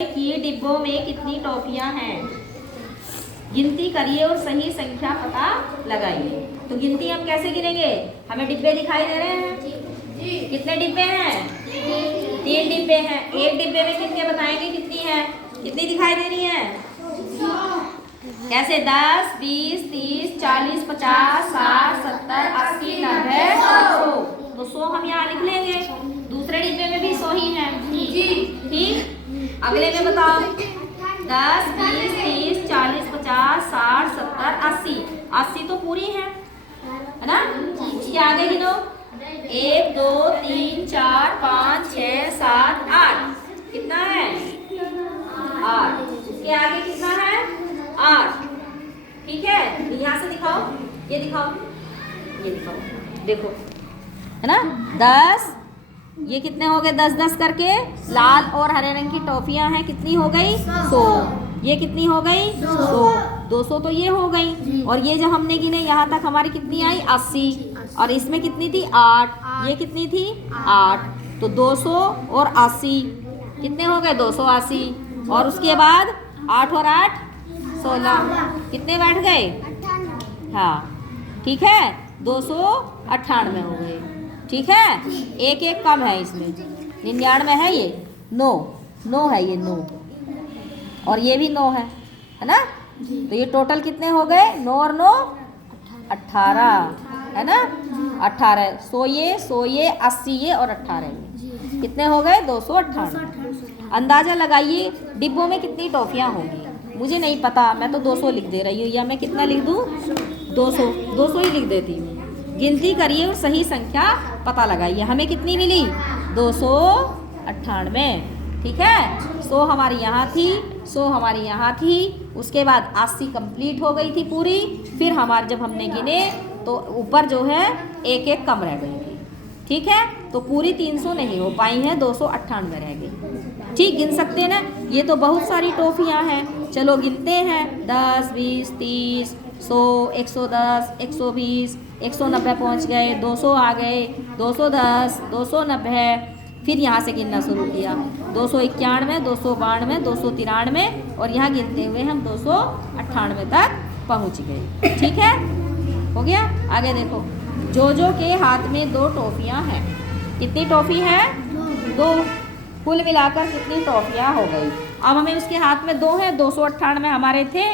कि डिब्बों में कितनी टॉफियां हैं। गिनती करिए और सही संख्या पता लगाइए। तो गिनती हम कैसे गिनेंगे? हमें डिब्बे दिखाई दे रहे हैं जी। कितने डिब्बे हैं? 3 डिब्बे हैं। एक डिब्बे में कितने बताएंगे कितनी है? कितनी दिखाई दे रही है? कैसे? 10, 20, 30, 40, 50, 60, 70, 80, 90, 100। तो 100 हम यहाँ लिख लेंगे। दूसरे डिब्बे में भी 100 ही है जी। ठीक, अगले में बताओ। 10, 20, 30, 40, 50, 60, 70, 80। 80 तो पूरी है ना? उसके आगे गिनो। 1, 2, 3, 4, 5, 6, 7, 8। कितना है? 8। उसके आगे कितना है? 8। ठीक है, यहाँ से दिखाओ, ये दिखाओ, ये दिखाओ, देखो है ना। 10, ये कितने हो गए? 10 10 करके लाल और हरे रंग की टॉफियां हैं। कितनी हो गई? 100। ये कितनी हो गई? 100। 200 तो ये हो गई। और ये जो हमने गिने यहाँ तक हमारी कितनी आई? 80। और इसमें कितनी थी? 8। ये कितनी थी? 8। तो 200 और 80 कितने हो गए? 280। और उसके बाद 8 और 8 16। कितने बैठ गए? हाँ ठीक है, 298 हो गए। ठीक है, एक एक कम है इसमें। 99 है ये, 9 है ये 9, और ये भी 9 है ना। तो ये टोटल कितने हो गए? 9 और 9 18 है ना। 18, 100 ये 80 ये और 18 ये कितने हो गए? 298। अंदाजा लगाइए डिब्बों में कितनी टॉफियां होंगी। मुझे नहीं पता, मैं तो 200 लिख दे रही हूँ, या मैं कितना लिख दूँ? 200 ही लिख देती हूँ। गिनती करिए और सही संख्या पता लगाइए। हमें कितनी मिली? 298। ठीक है, 100 हमारी यहाँ थी, 100 हमारी यहाँ थी। उसके बाद 80 कंप्लीट हो गई थी पूरी। फिर हमारे जब हमने गिने तो ऊपर जो है एक एक कम रह गई थी। ठीक है, तो पूरी 300 नहीं हो पाई हैं, 298 रह गई। ठीक, गिन सकते हैं ना। ये तो बहुत सारी टॉफियाँ हैं। चलो गिनते हैं। 10, 20, 30, 100, 110, 120, 190 पहुँच गए, 200 आ गए, 210, 290। फिर यहाँ से गिनना शुरू किया। 291, 292, 293 और यहाँ गिनते हुए हम 298 तक पहुँच गए। ठीक है, हो गया। आगे देखो। जोजो के हाथ में 2 टॉफियाँ हैं। कितनी टॉफी है? 2। कुल मिलाकर कितनी टॉफियाँ हो गई? अब हमें उसके हाथ में 2 है। 298 हमारे थे,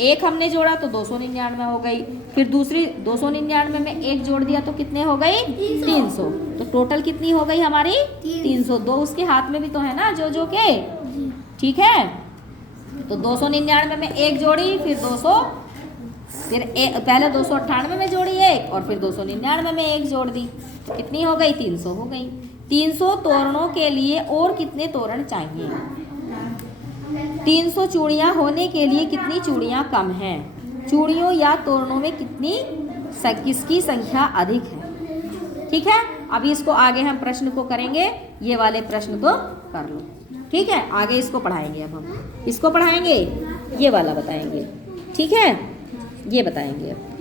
एक हमने जोड़ा तो 299 हो गई। फिर दूसरी 299 में एक जोड़ दिया तो कितने हो गई? 300। तो टोटल कितनी हो गई हमारी? 300। 2 उसके हाथ में भी तो है ना जोजो के। ठीक है, तो 299 में एक जोड़ी, फिर 200, फिर पहले 298 में जोड़ी एक, और फिर 299 में एक जोड़ दी तो कितनी हो गई? 300 हो गई। 300 तोरणों के लिए और कितने तोरण चाहिए? 300 चूड़ियाँ होने के लिए कितनी चूड़ियाँ कम हैं? चूड़ियों या तोरणों में किसकी संख्या अधिक है? ठीक है, अभी इसको आगे हम प्रश्न को करेंगे। ये वाले प्रश्न को कर लो। ठीक है, आगे इसको पढ़ाएंगे। अब हम इसको पढ़ाएंगे, ये वाला बताएंगे। ठीक है, ये बताएंगे अब।